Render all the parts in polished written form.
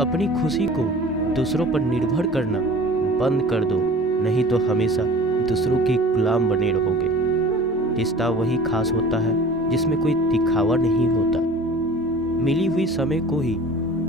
अपनी खुशी को दूसरों पर निर्भर करना बंद कर दो, नहीं तो हमेशा दूसरों के गुलाम बने रहोगे। रिश्ता वही खास होता है जिसमें कोई दिखावा नहीं होता। मिली हुई समय को ही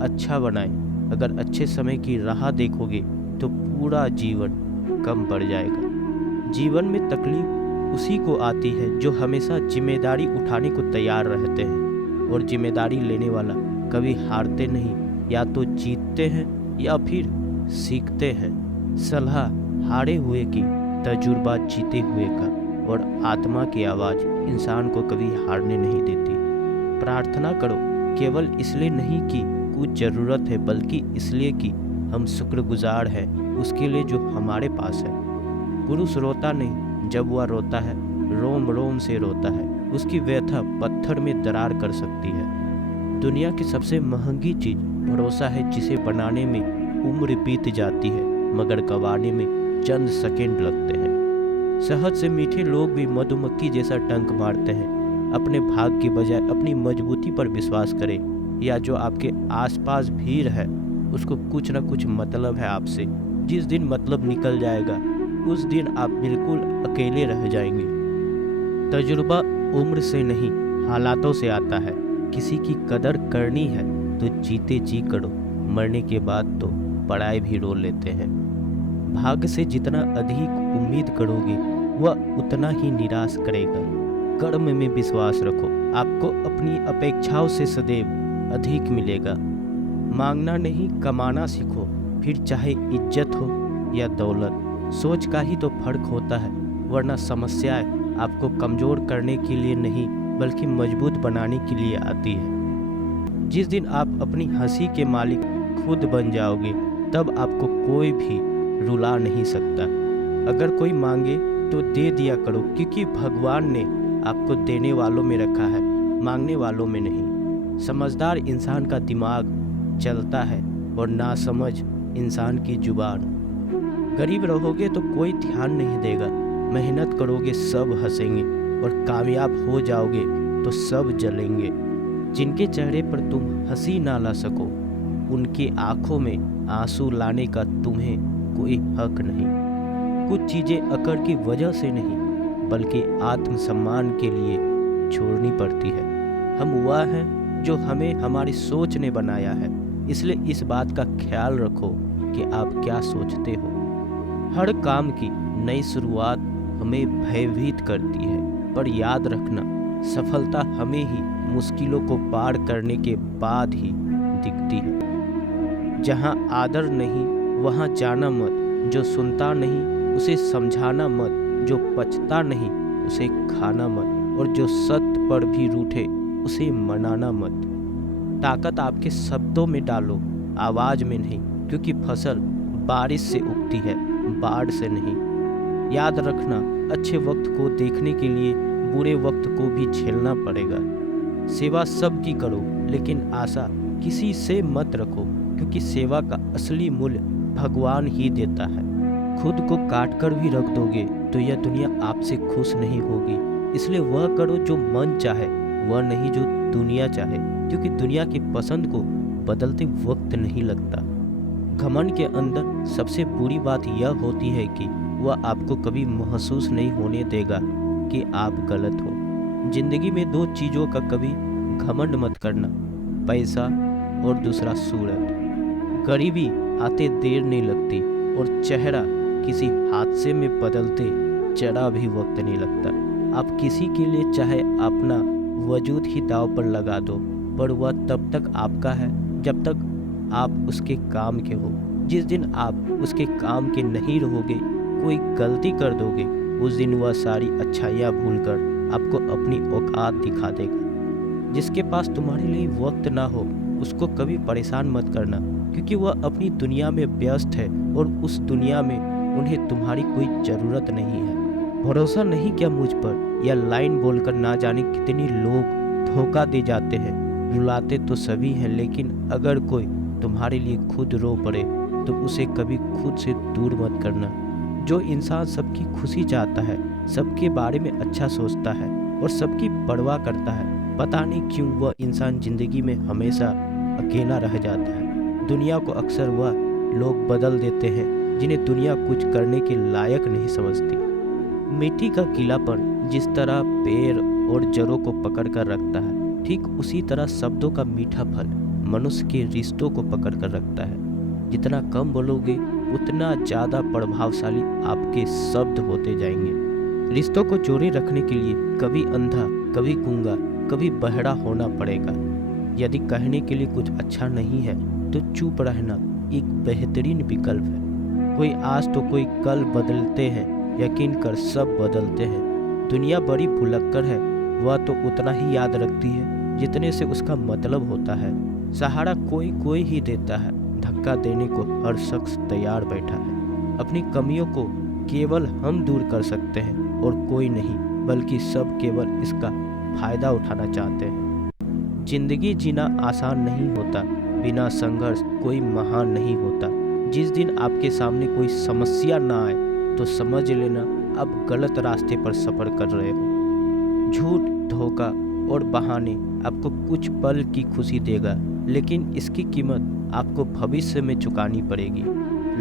अच्छा बनाए। अगर अच्छे समय की राह देखोगे तो पूरा जीवन कम पड़ जाएगा। जीवन में तकलीफ उसी को आती है जो हमेशा जिम्मेदारी उठाने को तैयार रहते हैं, और जिम्मेदारी लेने वाला कभी हारते नहीं, या तो जीतते हैं या फिर सीखते हैं। सलाह हारे हुए की, तजुर्बा जीते हुए का, और आत्मा की आवाज़ इंसान को कभी हारने नहीं देती। प्रार्थना करो, केवल इसलिए नहीं कि कुछ ज़रूरत है, बल्कि इसलिए कि हम शुक्रगुजार हैं उसके लिए जो हमारे पास है। पुरुष रोता नहीं, जब वह रोता है रोम रोम से रोता है। उसकी व्यथा पत्थर में दरार कर सकती है। दुनिया की सबसे महंगी चीज़ भरोसा है, जिसे बनाने में उम्र बीत जाती है मगर गंवाने में चंद सेकंड लगते हैं। शहद से मीठे लोग भी मधुमक्खी जैसा डंक मारते हैं। अपने भाग की बजाय अपनी मजबूती पर विश्वास करें, या जो आपके आसपास भीड़ है उसको कुछ ना कुछ मतलब है आपसे। जिस दिन मतलब निकल जाएगा उस दिन आप बिल्कुल अकेले रह जाएंगे। तजुर्बा उम्र से नहीं, हालातों से आता है। किसी की कदर करनी है तो जीते जी करो, मरने के बाद तो पराए भी रो लेते हैं। भाग्य से जितना अधिक उम्मीद करोगे वह उतना ही निराश करेगा। कर्म में विश्वास रखो, आपको अपनी अपेक्षाओं से सदैव अधिक मिलेगा। मांगना नहीं, कमाना सीखो, फिर चाहे इज्जत हो या दौलत। सोच का ही तो फर्क होता है, वरना समस्याएं आपको कमज़ोर करने के लिए नहीं बल्कि मजबूत बनाने के लिए आती है। जिस दिन आप अपनी हंसी के मालिक खुद बन जाओगे तब आपको कोई भी रुला नहीं सकता। अगर कोई मांगे तो दे दिया करो, क्योंकि भगवान ने आपको देने वालों में रखा है, मांगने वालों में नहीं। समझदार इंसान का दिमाग चलता है और नासमझ इंसान की जुबान। गरीब रहोगे तो कोई ध्यान नहीं देगा, मेहनत करोगे सब हंसेंगे, और कामयाब हो जाओगे तो सब जलेंगे। जिनके चेहरे पर तुम हंसी ना ला सको उनकी आंखों में आंसू लाने का तुम्हें कोई हक नहीं। कुछ चीज़ें अकड़ की वजह से नहीं बल्कि आत्मसम्मान के लिए छोड़नी पड़ती है। हम वह हैं जो हमें हमारी सोच ने बनाया है, इसलिए इस बात का ख्याल रखो कि आप क्या सोचते हो। हर काम की नई शुरुआत हमें भयभीत करती है, पर याद रखना सफलता हमें ही मुश्किलों को पार करने के बाद ही दिखती है। जहाँ आदर नहीं वहाँ जाना मत, जो सुनता नहीं उसे समझाना मत, जो पचता नहीं उसे खाना मत, और जो सत्य पर भी रूठे उसे मनाना मत। ताकत आपके शब्दों में डालो, आवाज़ में नहीं, क्योंकि फसल बारिश से उगती है, बाढ़ से नहीं। याद रखना, अच्छे वक्त को देखने के लिए बुरे वक्त को भी झेलना पड़ेगा। सेवा सबकी करो, लेकिन आशा किसी से मत रखो, क्योंकि सेवा का असली मूल्य भगवान ही देता है। खुद को काट कर भी रख दोगे तो यह दुनिया आपसे खुश नहीं होगी। इसलिए वह करो जो मन चाहे, वह नहीं जो दुनिया चाहे, क्योंकि दुनिया की पसंद को बदलते वक्त नहीं लगता। घमंड के अंदर सबसे बुरी बात यह होती है कि वह आपको कभी महसूस नहीं होने देगा कि आप गलत हो। जिंदगी में दो चीज़ों का कभी घमंड मत करना, पैसा और दूसरा सूरत। गरीबी आते देर नहीं लगती और चेहरा किसी हादसे में बदलते जरा भी वक्त नहीं लगता। आप किसी के लिए चाहे अपना वजूद ही दांव पर लगा दो, पर वह तब तक आपका है जब तक आप उसके काम के हो। जिस दिन आप उसके काम के नहीं रहोगे, कोई गलती कर दोगे, उस दिन वह सारी अच्छाइयाँ भूलकर आपको अपनी औकात दिखा देगा। जिसके पास तुम्हारे लिए वक्त ना हो उसको कभी परेशान मत करना, क्योंकि वह अपनी दुनिया में व्यस्त है और उस दुनिया में उन्हें तुम्हारी कोई ज़रूरत नहीं है। भरोसा नहीं क्या मुझ पर, यह लाइन बोलकर ना जाने कितने लोग धोखा दे जाते हैं। रुलाते तो सभी हैं, लेकिन अगर कोई तुम्हारे लिए खुद रो पड़े तो उसे कभी खुद से दूर मत करना। जो इंसान सबकी खुशी चाहता है, सबके बारे में अच्छा सोचता है और सबकी परवाह करता है, पता नहीं क्यों वह इंसान जिंदगी में हमेशा अकेला रह जाता है। दुनिया को अक्सर वह लोग बदल देते हैं जिन्हें दुनिया कुछ करने के लायक नहीं समझती। मिट्टी का गीलापन जिस तरह पेड़ और जड़ों को पकड़ कर रखता है, ठीक उसी तरह शब्दों का मीठा फल मनुष्य के रिश्तों को पकड़ कर रखता है। जितना कम बोलोगे उतना ज़्यादा प्रभावशाली आपके शब्द होते जाएंगे। रिश्तों को जोड़े रखने के लिए कभी अंधा, कभी गूंगा, कभी बहरा होना पड़ेगा। यदि कहने के लिए कुछ अच्छा नहीं है तो चुप रहना एक बेहतरीन विकल्प है। कोई आज तो कोई कल बदलते हैं, यकीन कर सब बदलते हैं। दुनिया बड़ी भुलक्कड़ है, वह तो उतना ही याद रखती है जितने से उसका मतलब होता है। सहारा कोई कोई ही देता है, धक्का देने को हर शख्स तैयार बैठा है। अपनी कमियों को केवल हम दूर कर सकते हैं और कोई नहीं, बल्कि सब केवल इसका फायदा उठाना चाहते हैं। जिंदगी जीना आसान नहीं होता, बिना संघर्ष कोई महान नहीं होता। जिस दिन आपके सामने कोई समस्या ना आए तो समझ लेना आप गलत रास्ते पर सफर कर रहे हो। झूठ, धोखा और बहाने आपको कुछ पल की खुशी देगा, लेकिन इसकी कीमत आपको भविष्य में चुकानी पड़ेगी।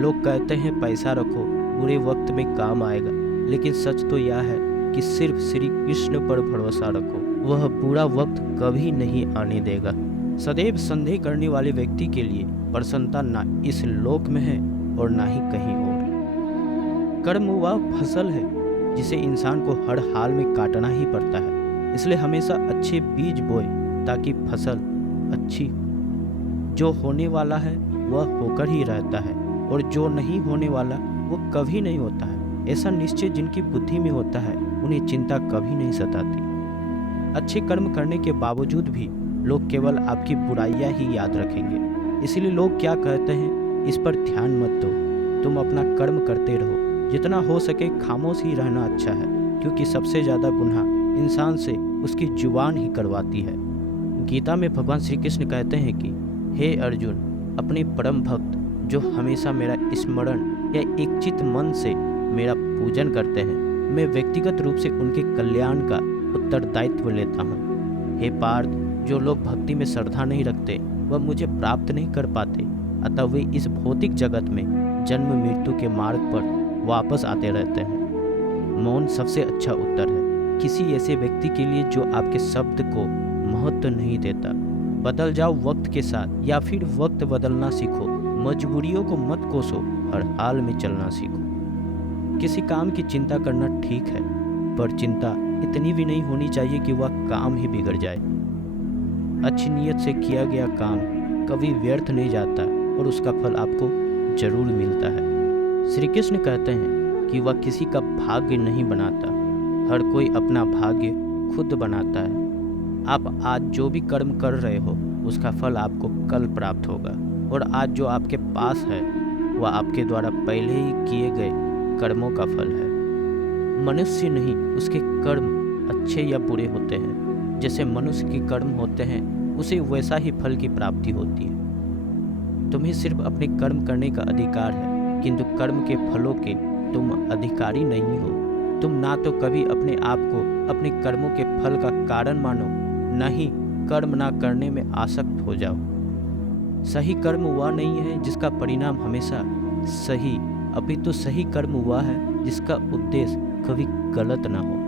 लोग कहते हैं पैसा रखो, बुरे वक्त में काम आएगा, लेकिन सच तो यह है कि सिर्फ श्री कृष्ण पर भरोसा रखो, वह बुरा वक्त कभी नहीं आने देगा। सदैव संदेह करने वाले व्यक्ति के लिए प्रसन्नता ना इस लोक में है और ना ही कहीं और। कर्म वह फसल है जिसे इंसान को हर हाल में काटना ही पड़ता है, इसलिए हमेशा अच्छे बीज बोए ताकि फसल अच्छी। जो होने वाला है वह होकर ही रहता है और जो नहीं होने वाला वो कभी नहीं होता है। ऐसा निश्चय जिनकी बुद्धि में होता है उन्हें चिंता कभी नहीं सताती। अच्छे कर्म करने के बावजूद भी लोग केवल आपकी बुराइयां ही याद रखेंगे। इसलिए लोग क्या कहते हैं इस पर ध्यान मत दो, तुम अपना कर्म करते रहो। जितना हो सके खामोश ही रहना अच्छा है, क्योंकि सबसे ज़्यादा गुनाह इंसान से उसकी जुबान ही करवाती है। गीता में भगवान श्री कृष्ण कहते हैं कि हे अर्जुन, अपने परम भक्त जो हमेशा मेरा स्मरण या इच्छित मन से मेरा पूजन करते हैं, मैं व्यक्तिगत रूप से उनके कल्याण का उत्तरदायित्व लेता हूँ। हे पार्थ, जो लोग भक्ति में श्रद्धा नहीं रखते वह मुझे प्राप्त नहीं कर पाते, अतः वे इस भौतिक जगत में जन्म मृत्यु के मार्ग पर वापस आते रहते हैं। मौन सबसे अच्छा उत्तर है किसी ऐसे व्यक्ति के लिए जो आपके शब्द को महत्व नहीं देता। बदल जाओ वक्त के साथ या फिर वक्त बदलना सीखो। मजबूरियों को मत कोसो, हर हाल में चलना सीखो। किसी काम की चिंता करना ठीक है, पर चिंता इतनी भी नहीं होनी चाहिए कि वह काम ही बिगड़ जाए। अच्छी नीयत से किया गया काम कभी व्यर्थ नहीं जाता और उसका फल आपको जरूर मिलता है। श्री कृष्ण कहते हैं कि वह किसी का भाग्य नहीं बनाता, हर कोई अपना भाग्य खुद बनाता है। आप आज जो भी कर्म कर रहे हो उसका फल आपको कल प्राप्त होगा, और आज जो आपके पास है वह आपके द्वारा पहले ही किए गए कर्मों का फल है। मनुष्य नहीं, उसके कर्म अच्छे या बुरे होते हैं। जैसे मनुष्य के कर्म होते हैं उसे वैसा ही फल की प्राप्ति होती है। तुम्हें सिर्फ अपने कर्म करने का अधिकार है, किंतु कर्म के फलों के तुम अधिकारी नहीं हो। तुम ना तो कभी अपने आप को अपने कर्मों के फल का कारण मानो, न ही कर्म ना करने में आसक्त हो जाओ। सही कर्म वह नहीं है जिसका परिणाम हमेशा सही, अपितु सही कर्म वह है जिसका उद्देश्य कभी गलत ना हो।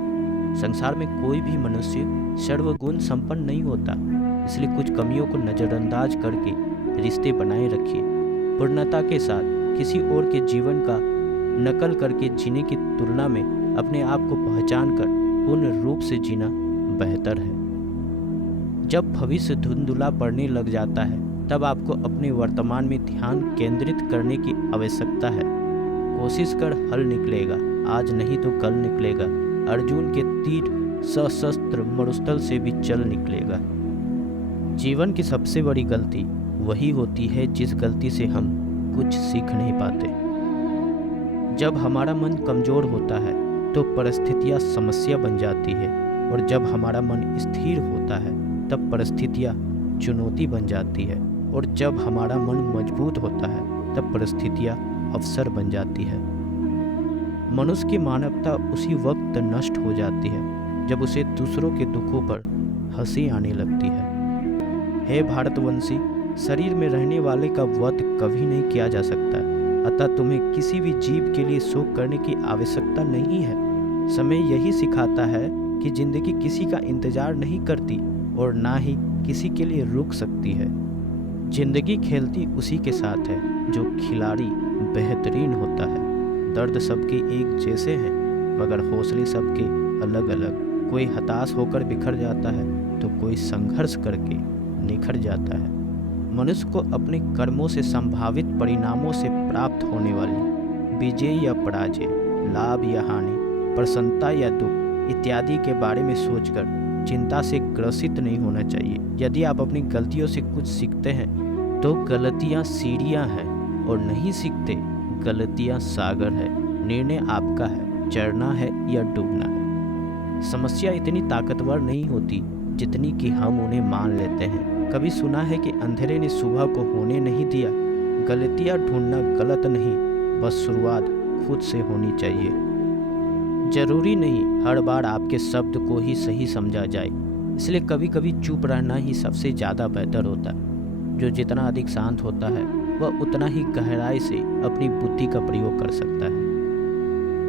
संसार में कोई भी मनुष्य सर्वगुण संपन्न नहीं होता, इसलिए कुछ कमियों को नज़रअंदाज करके रिश्ते बनाए रखिए। पूर्णता के साथ किसी और के जीवन का नकल करके जीने की तुलना में अपने आप को पहचान कर पूर्ण रूप से जीना बेहतर है। जब भविष्य धुंधला पड़ने लग जाता है तब आपको अपने वर्तमान में ध्यान केंद्रित करने की आवश्यकता है। कोशिश कर, हल निकलेगा, आज नहीं तो कल निकलेगा। अर्जुन के तीर सशस्त्र मरुस्थल से भी चल निकलेगा। जीवन की सबसे बड़ी गलती वही होती है जिस गलती से हम कुछ सीख नहीं पाते। जब हमारा मन कमजोर होता है तो परिस्थितियाँ समस्या बन जाती है, और जब हमारा मन स्थिर होता है तब परिस्थितियाँ चुनौती बन जाती है, और जब हमारा मन मजबूत होता है तब परिस्थितियाँ अवसर बन जाती है। मनुष्य की मानवता उसी वक्त नष्ट हो जाती है जब उसे दूसरों के दुखों पर हंसी आने लगती है। हे भारतवंशी, शरीर में रहने वाले का वध कभी नहीं किया जा सकता, अतः तुम्हें किसी भी जीव के लिए शोक करने की आवश्यकता नहीं है। समय यही सिखाता है कि जिंदगी किसी का इंतजार नहीं करती और ना ही किसी के लिए रुक सकती है। जिंदगी खेलती उसी के साथ है जो खिलाड़ी बेहतरीन होता है। दर्द सबके एक जैसे हैं, मगर हौसले सबके अलग अलग। कोई हताश होकर बिखर जाता है तो कोई संघर्ष करके निखर जाता है। मनुष्य को अपने कर्मों से संभावित परिणामों से प्राप्त होने वाली विजय या पराजय, लाभ या हानि, प्रसन्नता या दुख इत्यादि के बारे में सोचकर चिंता से ग्रसित नहीं होना चाहिए। यदि आप अपनी गलतियों से कुछ सीखते हैं तो गलतियां सीढ़ियां हैं, और नहीं सीखते गलतियां सागर है। निर्णय आपका है, चढ़ना है या डूबना है। समस्या इतनी ताकतवर नहीं होती जितनी कि हम उन्हें मान लेते हैं। कभी सुना है कि अंधेरे ने सुबह को होने नहीं दिया। गलतियां ढूंढना गलत नहीं, बस शुरुआत खुद से होनी चाहिए। जरूरी नहीं हर बार आपके शब्द को ही सही समझा जाए, इसलिए कभी कभी चुप रहना ही सबसे ज़्यादा बेहतर होता है। जो जितना अधिक शांत होता है वह उतना ही गहराई से अपनी बुद्धि का प्रयोग कर सकता है।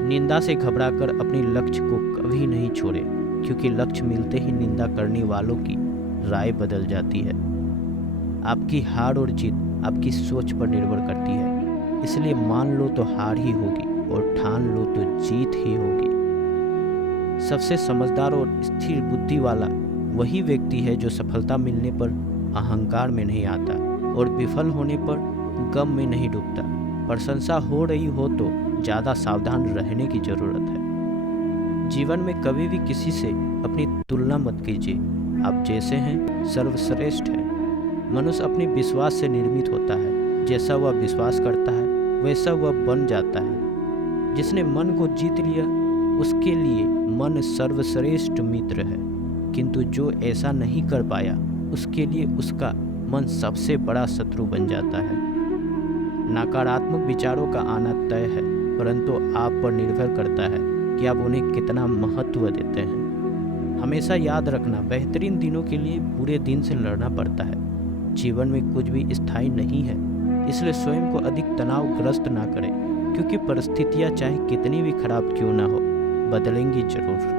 निंदा से घबराकर अपने लक्ष्य को कभी नहीं छोड़े, क्योंकि लक्ष्य मिलते ही निंदा करने वालों की राय बदल जाती है। आपकी हार और जीत आपकी सोच पर निर्भर करती है, इसलिए मान लो तो हार ही होगी और ठान लो तो जीत ही होगी। सबसे समझदार और स्थिर बुद्धि वाला वही व्यक्ति है जो सफलता मिलने पर अहंकार में नहीं आता और विफल होने पर गम में नहीं डूबता। प्रशंसा हो रही हो तो ज़्यादा सावधान रहने की ज़रूरत है। जीवन में कभी भी किसी से अपनी तुलना मत कीजिए। आप जैसे हैं सर्वश्रेष्ठ हैं। मनुष्य अपने विश्वास से निर्मित होता है। जैसा वह विश्वास करता है वैसा वह बन जाता है। जिसने मन को जीत लिया उसके लिए मन सर्वश्रेष्ठ मित्र है, किंतु जो ऐसा नहीं कर पाया उसके लिए उसका मन सबसे बड़ा शत्रु बन जाता है। नकारात्मक विचारों का आना तय है, परंतु आप पर निर्भर करता है कि आप उन्हें कितना महत्व देते हैं। हमेशा याद रखना, बेहतरीन दिनों के लिए बुरे दिन से लड़ना पड़ता है। जीवन में कुछ भी स्थायी नहीं है, इसलिए स्वयं को अधिक तनावग्रस्त ना करें, क्योंकि परिस्थितियां चाहे कितनी भी खराब क्यों ना हो बदलेंगी जरूर।